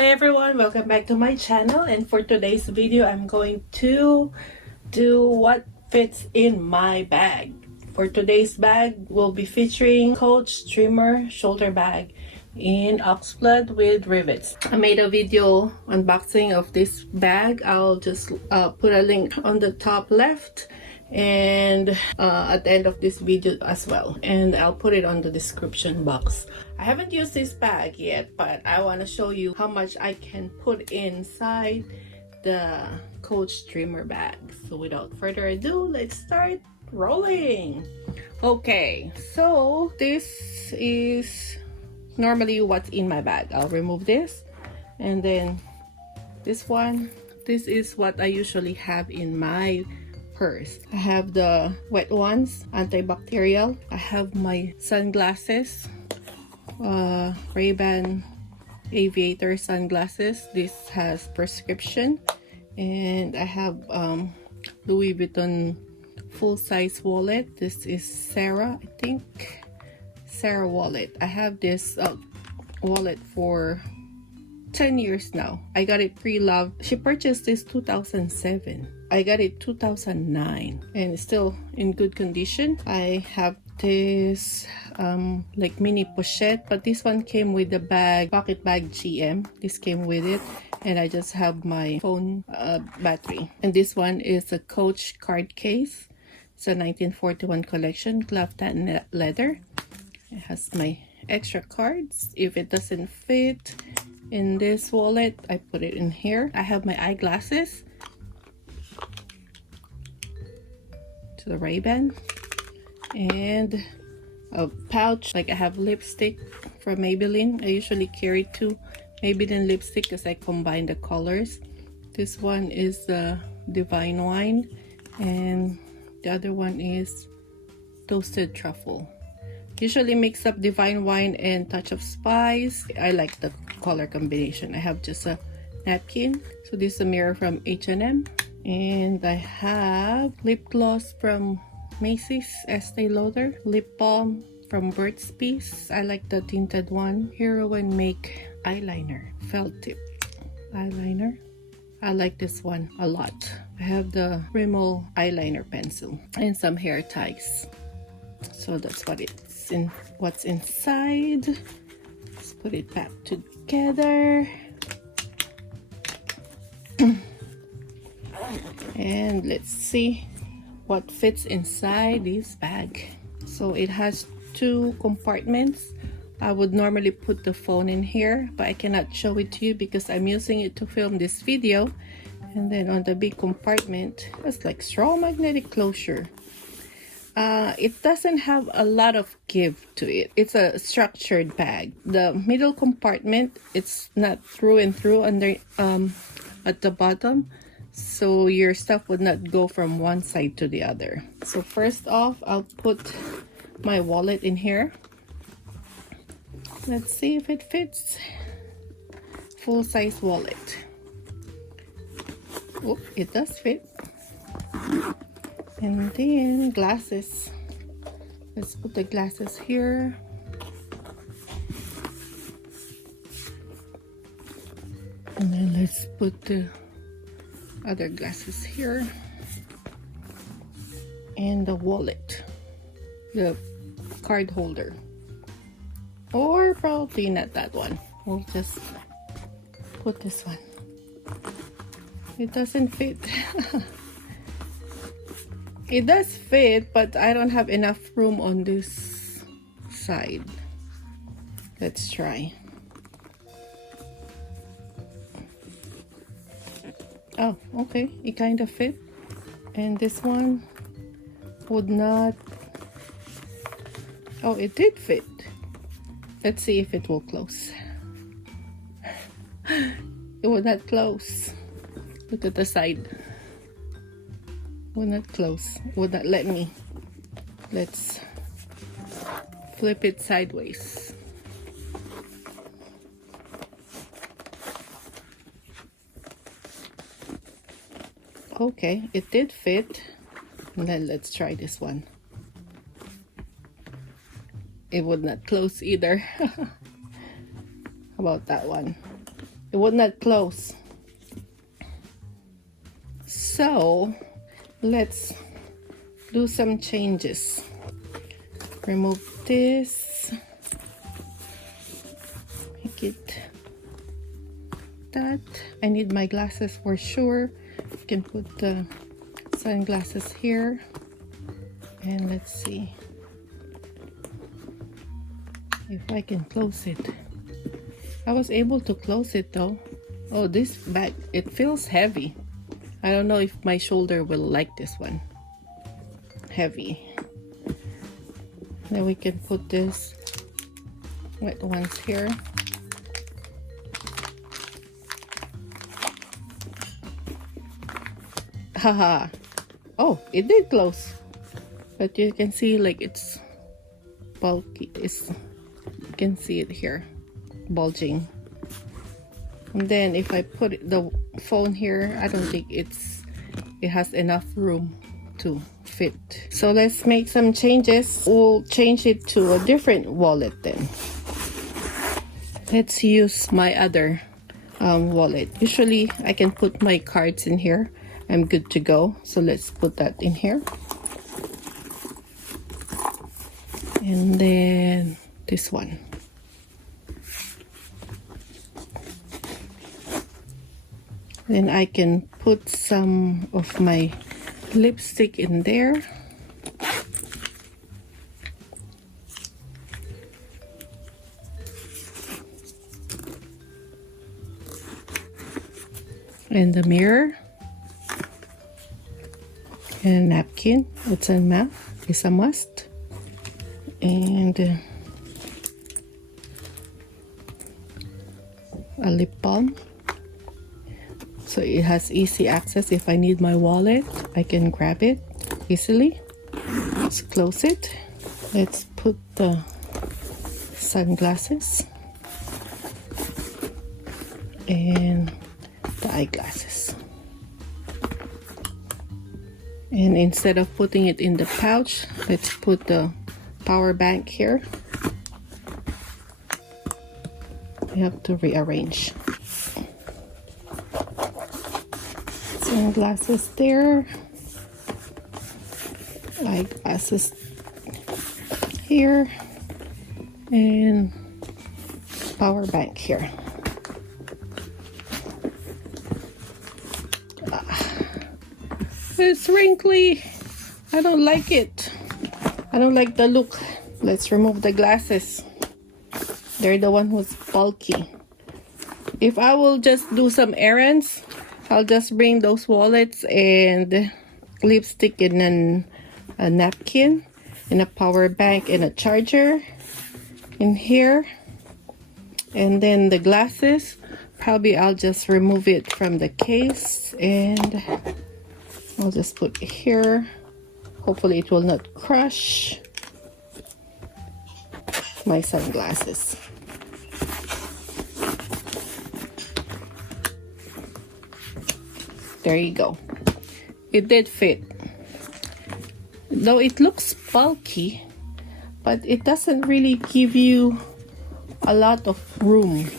Hi everyone, welcome back to my channel, and for today's video I'm going to do what fits in my bag. For today's bag, we'll be featuring Coach Trimmer shoulder bag in Oxblood with rivets. I made a video unboxing of this bag. I'll just put a link on the top left and at the end of this video as well, and I'll put it on the description box. I haven't used this bag yet, but I want to show you how much I can put inside the Coach Trimmer bag. So without further ado, let's start rolling. Okay, so this is normally what's in my bag. I'll remove this, and then this one, this is what I usually have in my purse. I have the wet ones, antibacterial. I have my sunglasses, Ray-Ban aviator sunglasses. This has prescription, and I have Louis Vuitton full-size wallet. This is Sarah, I think, Sarah wallet. I have this wallet for 10 years now. I got it pre-loved. She purchased this 2007. I got it 2009 and it's still in good condition. I have this like mini pochette, but this one came with the bag, pocket bag GM. This came with it, and I just have my phone battery. And this one is a Coach card case. It's a 1941 collection, cloth and leather. It has my extra cards. If it doesn't fit in this wallet, I put it in here. I have my eyeglasses to the Ray-Ban, and a pouch. Like I have lipstick from Maybelline. I usually carry two Maybelline lipstick because I combine the colors. This one is the Divine Wine, and the other one is Toasted Truffle. Usually mix up Divine Wine and touch of spice. I like the color combination. I have just a napkin. So this is a mirror from H&M, and I have lip gloss from Macy's Estee Lauder, lip balm from Burt's Bees. I like the tinted one. Hero and Make eyeliner, felt tip eyeliner. I like this one a lot. I have the Rimmel eyeliner pencil and some hair ties. So that's what it's in. What's inside? Let's put it back together. And let's see what fits inside this bag. So it has two compartments. I would normally put the phone in here, but I cannot show it to you because I'm using it to film this video. And then on the big compartment, it's like strong magnetic closure. It doesn't have a lot of give to it. It's a structured bag. The middle compartment, it's not through and through under at the bottom, so your stuff would not go from one side to the other. So first off, I'll put my wallet in here. Let's see if it fits. Full-size wallet. Oh, it does fit. And then glasses. Let's put the glasses here. And then let's put the other glasses here. And the wallet. The card holder. Or probably not that one. We'll just put this one. It doesn't fit. It does fit, but I don't have enough room on this side. Let's try. Oh, okay. It kind of fit. And this one would not. Oh, it did fit. Let's see if it will close. It would not close. Look at the side. Would not close. Would not let me. Let's flip it sideways. Okay, it did fit. And then let's try this one. It would not close either. How about that one? It would not close. So let's do some changes. Remove this. Make it that. I need my glasses for sure. You can put the sunglasses here. And let's see if I can close it. I was able to close it though. Oh, this bag, it feels heavy. I don't know if my shoulder will like this one. Heavy. Then we can put this wet ones here. Haha. Oh, it did close. But you can see like it's bulky. You can see it here, bulging. And then if I put the phone here, I don't think it has enough room to fit. So let's make some changes. We'll change it to a different wallet then. Let's use my other wallet. Usually I can put my cards in here. I'm good to go. So let's put that in here. And then this one. Then I can put some of my lipstick in there. And the mirror. And a napkin. It's a must. And a lip balm. So it has easy access. If I need my wallet, I can grab it easily. Let's close it. Let's put the sunglasses and the eyeglasses. And instead of putting it in the pouch, let's put the power bank here. We have to rearrange. Sunglasses there, eyeglasses here, and power bank here. It's wrinkly. I don't like it. I don't like the look. Let's remove the glasses. They're the one who's bulky. If I will just do some errands, I'll just bring those wallets and lipstick and then a napkin and a power bank and a charger in here. And then the glasses, probably I'll just remove it from the case and I'll just put it here. Hopefully it will not crush. My sunglasses. There you go. It did fit. Though it looks bulky, but it doesn't really give you a lot of room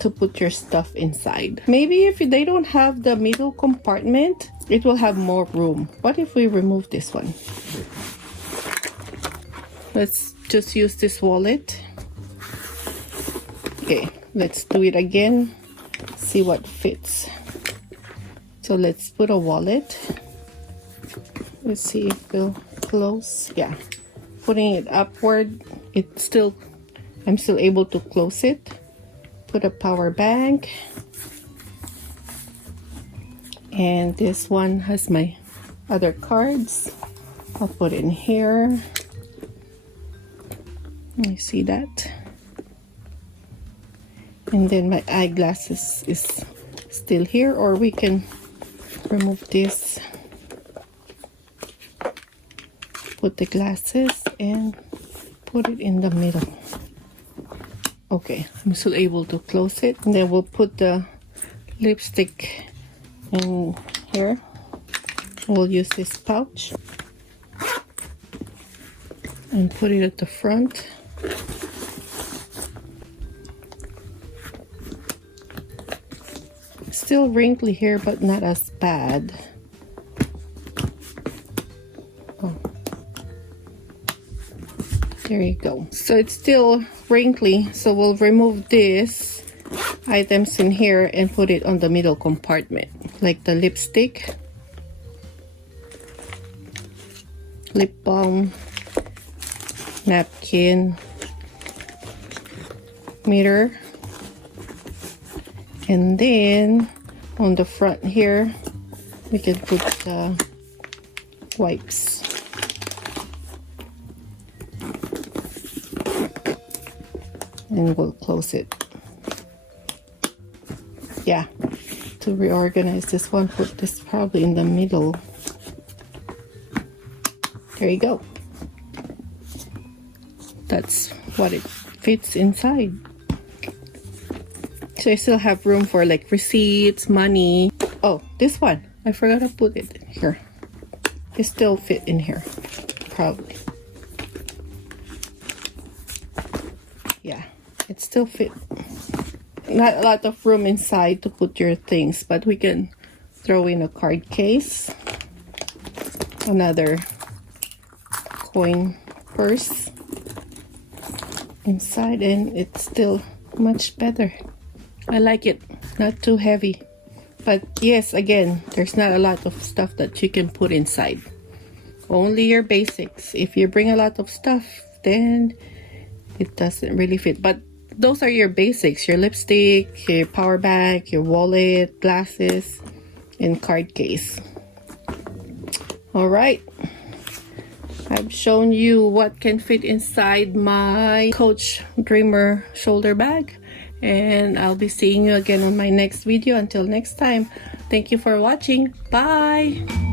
to put your stuff inside. Maybe if they don't have the middle compartment, it will have more room. What if we remove this one? Let's just use this wallet. Okay, let's do it again. See what fits. So let's put a wallet. Let's see if it'll close. Yeah, putting it upward, I'm still able to close it. Put a power bank. And this one has my other cards. I'll put in here. You see that? And then my eyeglasses is still here, or we can remove this. Put the glasses and put it in the middle. Okay, I'm still able to close it. And then we'll put the lipstick in here. We'll use this pouch and put it at the front. Still wrinkly here, but not as bad. Oh. There you go. So it's still wrinkly, so we'll remove these items in here and put it on the middle compartment, like the lipstick, lip balm, napkin, mirror, and then on the front here we can put the wipes. And we'll close it. Yeah, to reorganize this one, put this probably in the middle. There you go. That's what it fits inside. So I still have room for like receipts, money. Oh, this one, I forgot to put it in here. It still fit in here, probably. Yeah, it still fit. Not a lot of room inside to put your things, but we can throw in a card case, another coin purse inside, and it's still much better. I like it, not too heavy. But yes, again, there's not a lot of stuff that you can put inside. Only your basics. If you bring a lot of stuff, then it doesn't really fit. But those are your basics: your lipstick, your power bank, your wallet, glasses, and card case. All right, I've shown you what can fit inside my Coach Dreamer shoulder bag, and I'll be seeing you again on my next video. Until next time, thank you for watching. Bye.